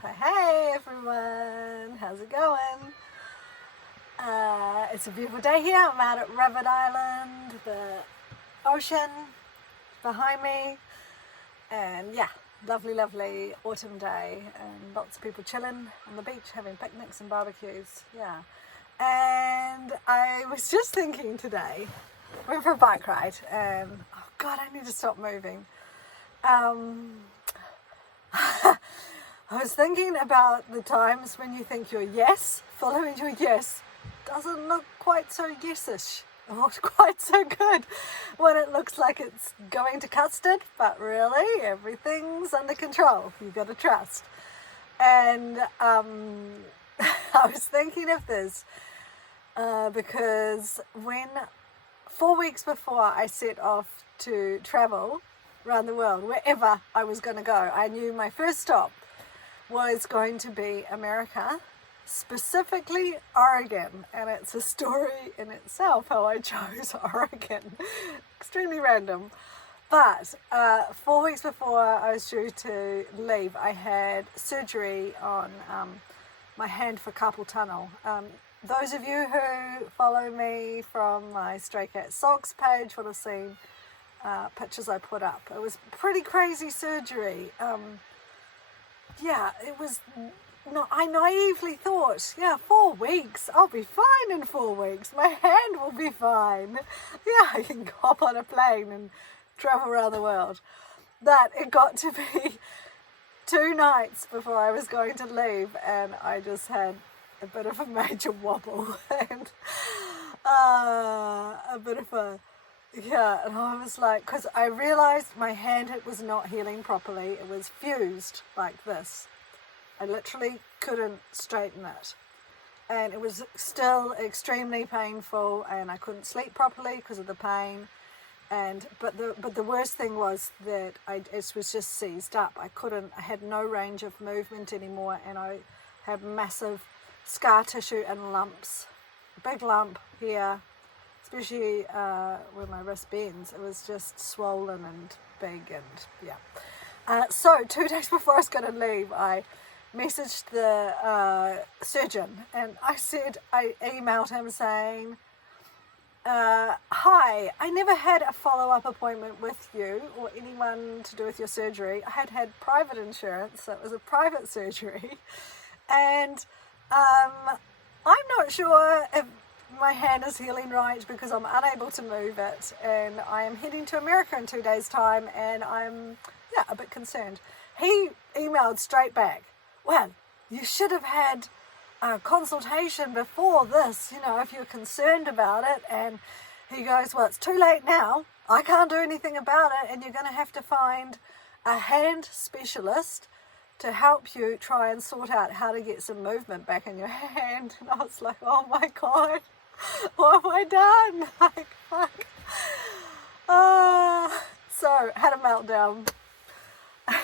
Hey everyone, how's it going? It's a beautiful day here. I'm out at Rabbit Island, the ocean behind me, and yeah, lovely autumn day, and lots of people chilling on the beach having picnics and barbecues. Yeah, and I was just thinking today, went for a bike ride, and oh god, I need to stop moving. I was thinking about the times when you think your yes, following your yes, doesn't look quite so yesish, or quite so good, when it looks like it's going to custard, but really everything's under control. You've got to trust. And I was thinking of this because when 4 weeks before I set off to travel around the world, wherever I was going to go, I knew my first stop was going to be America, specifically Oregon, and it's a story in itself how I chose Oregon. Extremely random. But 4 weeks before I was due to leave, I had surgery on my hand for carpal tunnel. Those of you who follow me from my Stray Cat Socks page would have seen pictures I put up. It was pretty crazy surgery. Yeah, it was. No, I naively thought, 4 weeks, I'll be fine in 4 weeks. My hand will be fine. Yeah, I can hop on a plane and travel around the world. But it got to be 2 nights before I was going to leave, and I just had a bit of a major wobble and a bit of a. Yeah, and I was like, because I realised my hand was not healing properly. It was fused like this. I literally couldn't straighten it. And it was still extremely painful, and I couldn't sleep properly because of the pain. But the worst thing was that it was just seized up. I had no range of movement anymore, and I had massive scar tissue and lumps. A big lump here. Especially where my wrist bends, it was just swollen and big, and yeah. So 2 days before I was going to leave, I messaged the surgeon, and I emailed him saying, hi, I never had a follow-up appointment with you or anyone to do with your surgery. I had private insurance, so it was a private surgery, and I'm not sure if my hand is healing right because I'm unable to move it, and I am heading to America in 2 days' time, and I'm a bit concerned. He emailed straight back, well, you should have had a consultation before this, if you're concerned about it. And he goes, well, it's too late now. I can't do anything about it, and you're going to have to find a hand specialist to help you try and sort out how to get some movement back in your hand. And I was like, oh my God, what have I done? Like, fuck. So had a meltdown,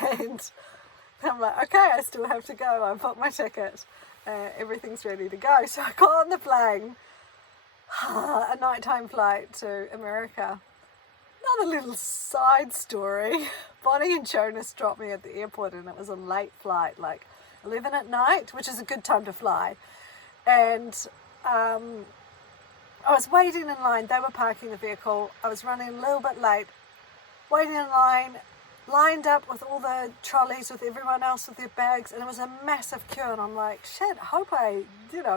and I'm like, okay, I still have to go. I bought my ticket. Everything's ready to go. So I got on the plane, a nighttime flight to America. Another little side story. Bonnie and Jonas dropped me at the airport, and it was a late flight, like 11 at night, which is a good time to fly. And I was waiting in line. They were parking the vehicle. I was running a little bit late, waiting in line, lined up with all the trolleys with everyone else with their bags, and it was a massive queue. And I'm like, shit, I hope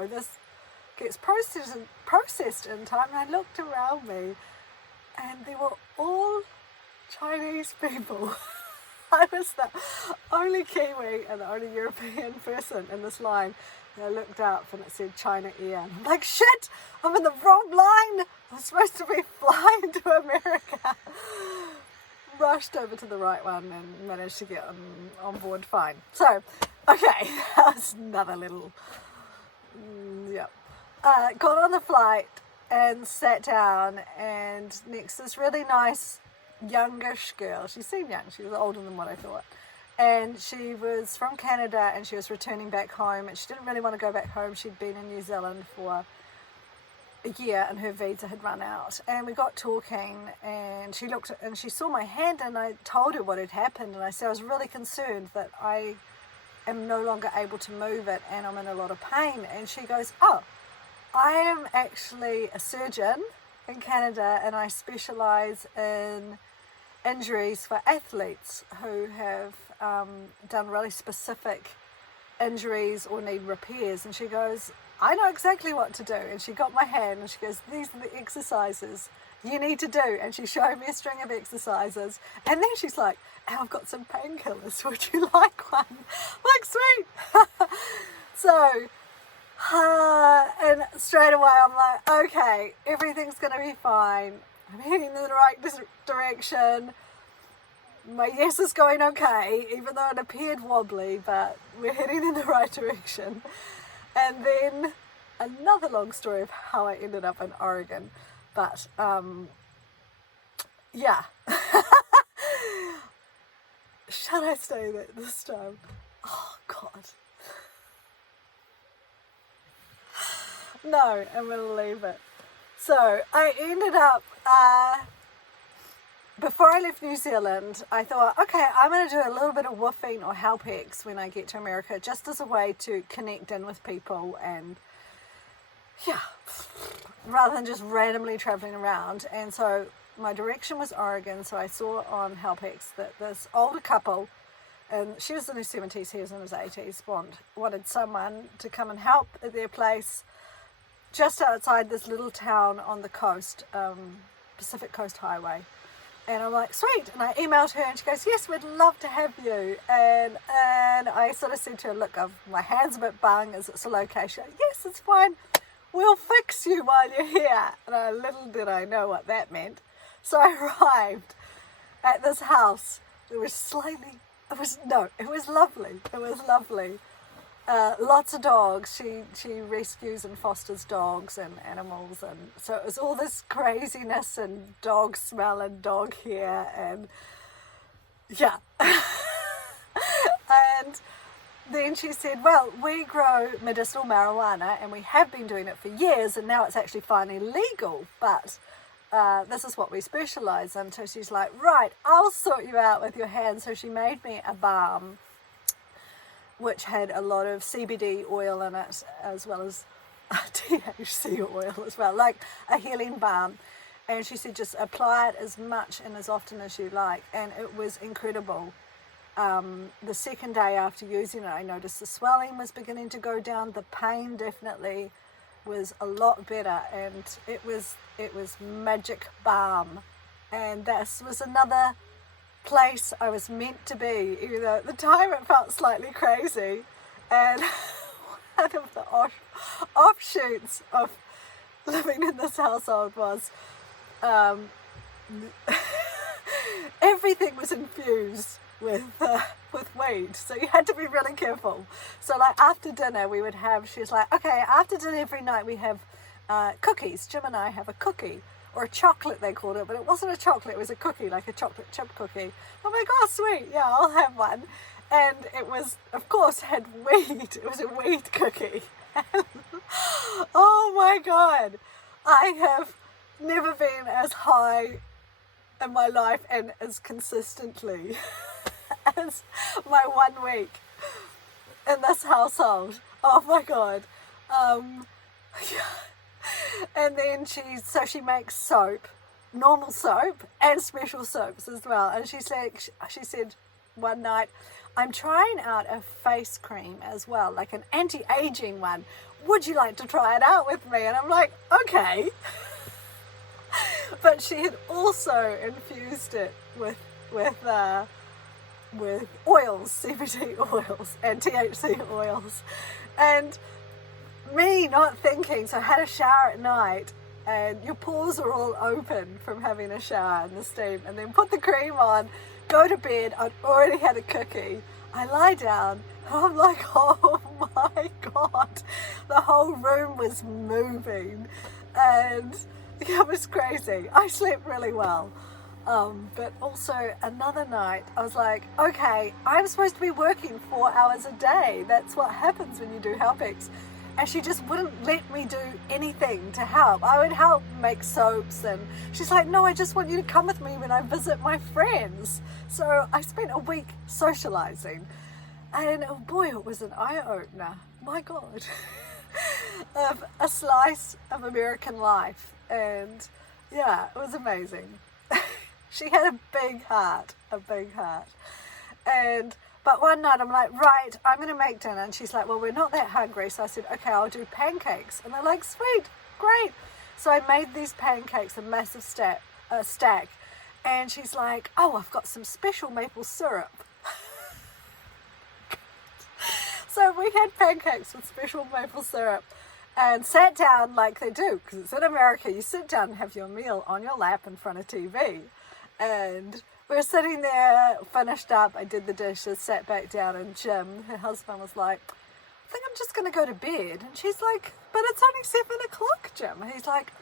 this gets processed in time. And I looked around me, and they were all Chinese people. I was the only Kiwi and the only European person in this line. And I looked up, and it said China Air. And I'm like, shit, I'm in the wrong line. I'm supposed to be flying to America. Rushed over to the right one and managed to get on board fine. So, okay, that was another little, got on the flight and sat down, and next this really nice youngish girl. She seemed young. She was older than what I thought. And she was from Canada, and she was returning back home, and she didn't really want to go back home. She'd been in New Zealand for a year, and her visa had run out. And we got talking, and she looked and she saw my hand, and I told her what had happened, and I said I was really concerned that I am no longer able to move it and I'm in a lot of pain. And she goes, oh, I am actually a surgeon in Canada and I specialise in injuries for athletes who have done really specific injuries or need repairs. And she goes, I know exactly what to do. And she got my hand and she goes, these are the exercises you need to do. And she showed me a string of exercises. And then she's like, and I've got some painkillers. Would you like one? I'm like, sweet. So, and straight away I'm like, okay, everything's going to be fine. I'm heading in the right direction. My yes is going okay, even though it appeared wobbly, but we're heading in the right direction. And then another long story of how I ended up in Oregon. But, yeah. Shall I say that this time? Oh, God. No, I'm going to leave it. So, I ended up... before I left New Zealand, I thought, okay, I'm going to do a little bit of woofing or helpex when I get to America, just as a way to connect in with people and, yeah, rather than just randomly traveling around. And so my direction was Oregon, so I saw on helpex that this older couple, and she was in her 70s, he was in his 80s, wanted someone to come and help at their place just outside this little town on the coast, Pacific Coast Highway. And I'm like, sweet. And I emailed her and she goes, yes, we'd love to have you. And I sort of said to her, look, my hand's a bit bung. Is it a location? Yes, it's fine. We'll fix you while you're here. And little did I know what that meant. So I arrived at this house. It was lovely. It was lovely. Lots of dogs. She rescues and fosters dogs and animals, and so it was all this craziness and dog smell and dog hair and yeah. And then she said, well, we grow medicinal marijuana and we have been doing it for years and now it's actually finally legal, but this is what we specialise in. So she's like, right, I'll sort you out with your hands. So she made me a balm which had a lot of CBD oil in it, as well as THC oil as well, like a healing balm. And she said, just apply it as much and as often as you like. And it was incredible. The second day after using it, I noticed the swelling was beginning to go down. The pain definitely was a lot better. And it was magic balm. And this was another place I was meant to be, even though at the time it felt slightly crazy. And one of the offshoots of living in this household was everything was infused with weed, so you had to be really careful. So like after dinner we would have, she was like, okay, after dinner every night we have cookies. Jim and I have a cookie, or a chocolate they called it, but it wasn't a chocolate, it was a cookie, like a chocolate chip cookie. I'm like, oh sweet, yeah, I'll have one. And it was, of course, had weed. It was a weed cookie. Oh my God, I have never been as high in my life and as consistently as my 1 week in this household. Oh my God. And then she makes soap, normal soap and special soaps as well. And she said one night, I'm trying out a face cream as well, like an anti-aging one. Would you like to try it out with me? And I'm like, okay. But she had also infused it with oils, CBD oils and THC oils. And me not thinking, so I had a shower at night and your pores are all open from having a shower and the steam, and then put the cream on, go to bed. I'd already had a cookie. I lie down and I'm like, oh my God, the whole room was moving and it was crazy. I slept really well. But also another night I was like, okay, I'm supposed to be working 4 hours a day. That's what happens when you do helpex. And she just wouldn't let me do anything to help. I would help make soaps, and she's like, no, I just want you to come with me when I visit my friends. So I spent a week socializing, And oh boy, it was an eye-opener. My God. Of a slice of American life. And yeah, it was amazing. She had a big heart. But one night I'm like, right, I'm going to make dinner. And she's like, well, we're not that hungry. So I said, okay, I'll do pancakes. And they're like, sweet, great. So I made these pancakes, a massive stack. And she's like, oh, I've got some special maple syrup. So we had pancakes with special maple syrup and sat down like they do, because it's in America. You sit down and have your meal on your lap in front of TV. And we're sitting there, finished up. I did the dishes, sat back down, and Jim, her husband, was like, I think I'm just going to go to bed. And she's like, but it's only 7 o'clock, Jim. And he's like,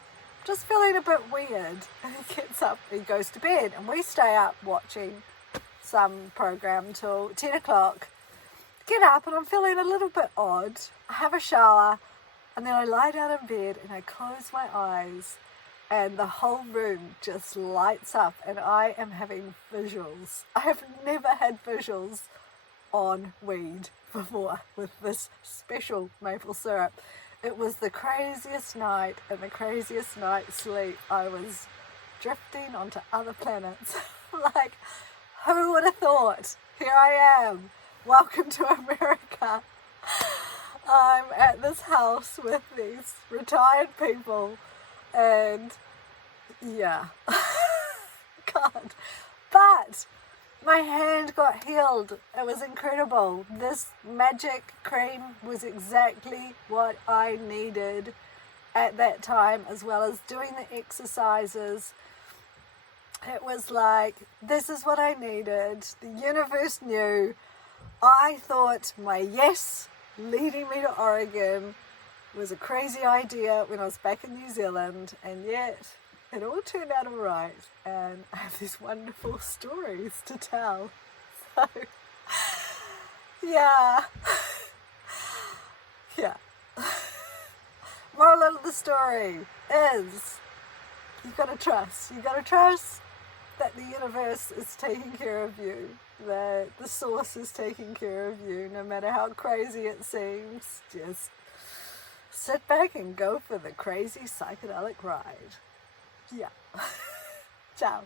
just feeling a bit weird. And he gets up, he goes to bed. And we stay up watching some program till 10 o'clock. Get up, and I'm feeling a little bit odd. I have a shower, and then I lie down in bed, and I close my eyes. And the whole room just lights up, and I am having visuals. I have never had visuals on weed before with this special maple syrup. It was the craziest night and the craziest night's sleep. I was drifting onto other planets. Like, who would have thought? Here I am. Welcome to America. I'm at this house with these retired people. And yeah, God, but my hand got healed. It was incredible. This magic cream was exactly what I needed at that time, as well as doing the exercises. It was like, this is what I needed. The universe knew. I thought my yes leading me to Oregon was a crazy idea when I was back in New Zealand, and yet it all turned out all right, and I have these wonderful stories to tell. So, yeah. Yeah. Moral of the story is, you've got to trust. You've got to trust that the universe is taking care of you, that the source is taking care of you, no matter how crazy it seems. Just sit back and go for the crazy psychedelic ride. Yeah. Ciao.